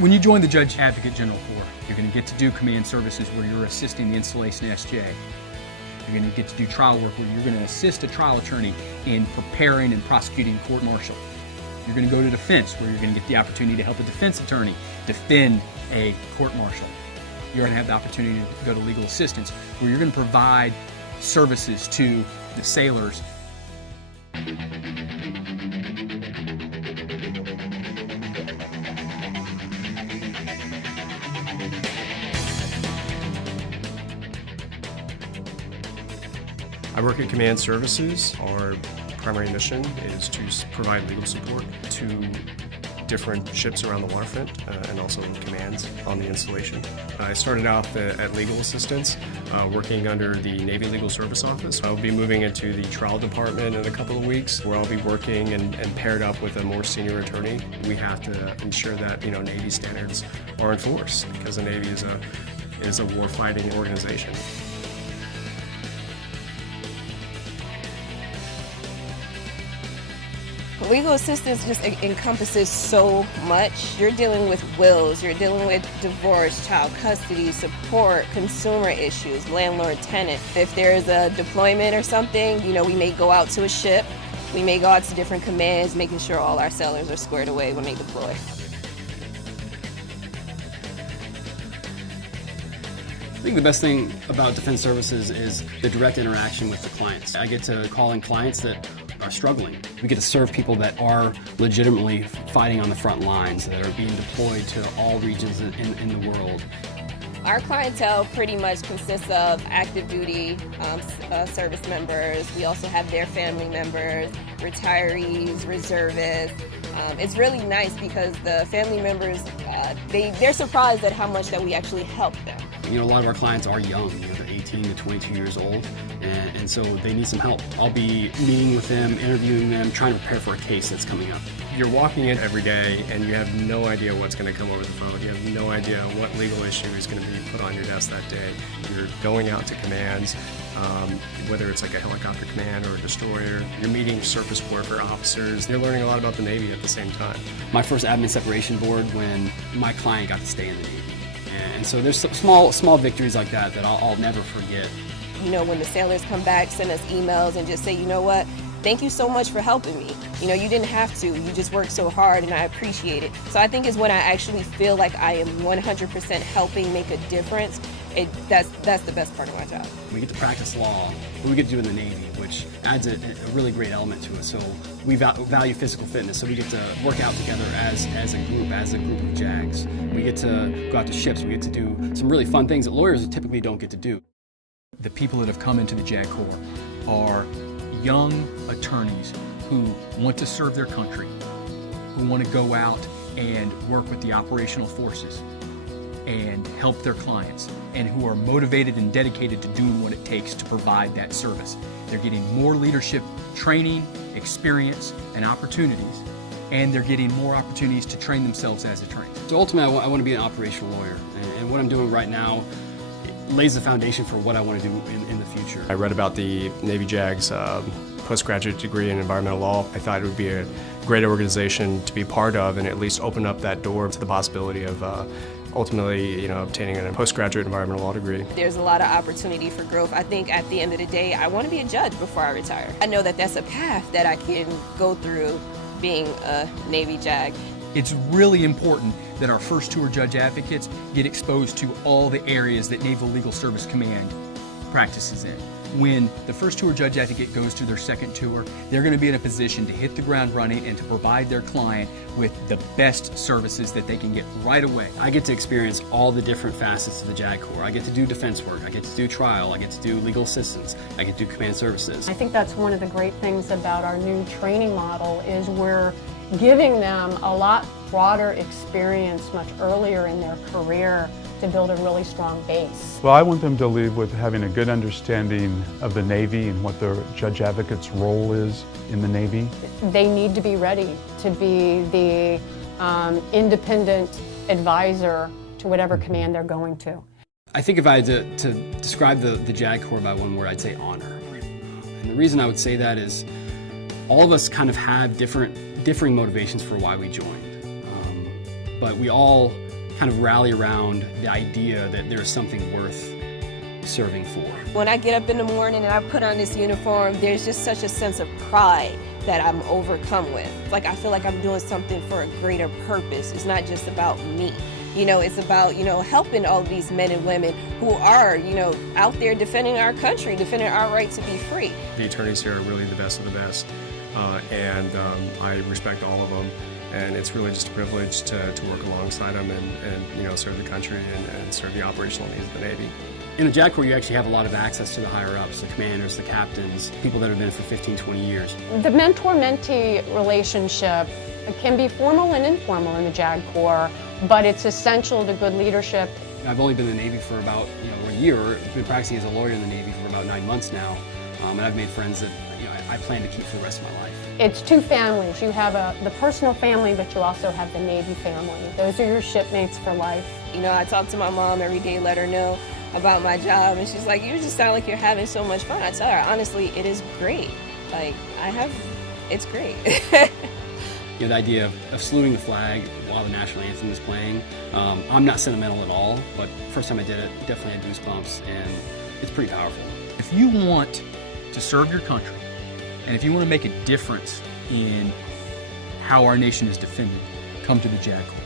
When you join the Judge Advocate General Corps, you're going to get to do command services where you're assisting the installation of SJ. You're going to get to do trial work where you're going to assist a trial attorney in preparing and prosecuting court-martial. You're going to go to defense where you're going to get the opportunity to help a defense attorney defend a court-martial. You're going to have the opportunity to go to legal assistance where you're going to provide services to the sailors. I work in command services. Our primary mission is to provide legal support to different ships around the waterfront and also commands on the installation. I started off at legal assistance, working under the Navy Legal Service Office. I'll be moving into the trial department in a couple of weeks, where I'll be working and paired up with a more senior attorney. We have to ensure that Navy standards are enforced, because the Navy is a war-fighting organization. Legal assistance just encompasses so much. You're dealing with wills, you're dealing with divorce, child custody, support, consumer issues, landlord-tenant. If there's a deployment or something, we may go out to a ship, we may go out to different commands, making sure all our sailors are squared away when they deploy. I think the best thing about defense services is the direct interaction with the clients. I get to call in clients that are struggling. We get to serve people that are legitimately fighting on the front lines, that are being deployed to all regions in the world. Our clientele pretty much consists of active duty service members. We also have their family members, retirees, reservists. It's really nice because the family members, they're surprised at how much that we actually help them. A lot of our clients are young, they're 18 to 22 years old, and so they need some help. I'll be meeting with them, interviewing them, trying to prepare for a case that's coming up. You're walking in every day and you have no idea what's going to come over the phone. You have no idea what legal issue is going to be put on your desk that day. You're going out to commands, whether it's like a helicopter command or a destroyer. You're meeting surface warfare officers. You're learning a lot about the Navy at the same time. My first admin separation board when my client got to stay in the Navy. And so there's some small victories like that I'll never forget. When the sailors come back, send us emails and just say, you know what, thank you so much for helping me. You didn't have to, you just worked so hard and I appreciate it. So I think it's when I actually feel like I am 100% helping make a difference. That's the best part of my job. We get to practice law, what we get to do in the Navy, which adds a really great element to it. So we value physical fitness, so we get to work out together as a group of JAGs. We get to go out to ships, we get to do some really fun things that lawyers typically don't get to do. The people that have come into the JAG Corps are young attorneys who want to serve their country, who want to go out and work with the operational forces and help their clients, and who are motivated and dedicated to doing what it takes to provide that service. They're getting more leadership training, experience, and opportunities, and they're getting more opportunities to train themselves as attorneys. So ultimately, I want to be an operational lawyer, and what I'm doing right now lays the foundation for what I want to do in the future. I read about the Navy JAG's postgraduate degree in environmental law. I thought it would be a great organization to be part of and at least open up that door to the possibility of ultimately, obtaining a postgraduate environmental law degree. There's a lot of opportunity for growth. I think at the end of the day, I want to be a judge before I retire. I know that that's a path that I can go through being a Navy JAG. It's really important that our first tour judge advocates get exposed to all the areas that Naval Legal Service Command practices in. When the first tour judge advocate goes to their second tour, they're going to be in a position to hit the ground running and to provide their client with the best services that they can get right away. I get to experience all the different facets of the JAG Corps. I get to do defense work, I get to do trial, I get to do legal assistance, I get to do command services. I think that's one of the great things about our new training model is we're giving them a lot broader experience much earlier in their career to build a really strong base. Well, I want them to leave with having a good understanding of the Navy and what the judge advocate's role is in the Navy. They need to be ready to be the independent advisor to whatever command they're going to. I think if I had to describe the JAG Corps by one word, I'd say honor. And the reason I would say that is all of us kind of have differing motivations for why we joined. But we all kind of rally around the idea that there's something worth serving for. When I get up in the morning and I put on this uniform, there's just such a sense of pride that I'm overcome with. Like I feel like I'm doing something for a greater purpose. It's not just about me. You know, it's about, helping all these men and women who are, out there defending our country, defending our right to be free. The attorneys here are really the best of the best, and I respect all of them. And it's really just a privilege to work alongside them and serve the country and serve the operational needs of the Navy. In the JAG Corps, you actually have a lot of access to the higher-ups, the commanders, the captains, people that have been for 15, 20 years. The mentor-mentee relationship can be formal and informal in the JAG Corps, but it's essential to good leadership. I've only been in the Navy for about a year. I've been practicing as a lawyer in the Navy for about 9 months now, and I've made friends that I plan to keep for the rest of my life. It's two families. You have the personal family, but you also have the Navy family. Those are your shipmates for life. I talk to my mom every day, let her know about my job, and she's like, you just sound like you're having so much fun. I tell her, honestly, it is great. It's great. The idea of saluting the flag while the national anthem is playing, I'm not sentimental at all, but first time I did it, definitely had goosebumps, and it's pretty powerful. If you want to serve your country, and if you want to make a difference in how our nation is defended, come to the JAG Corps.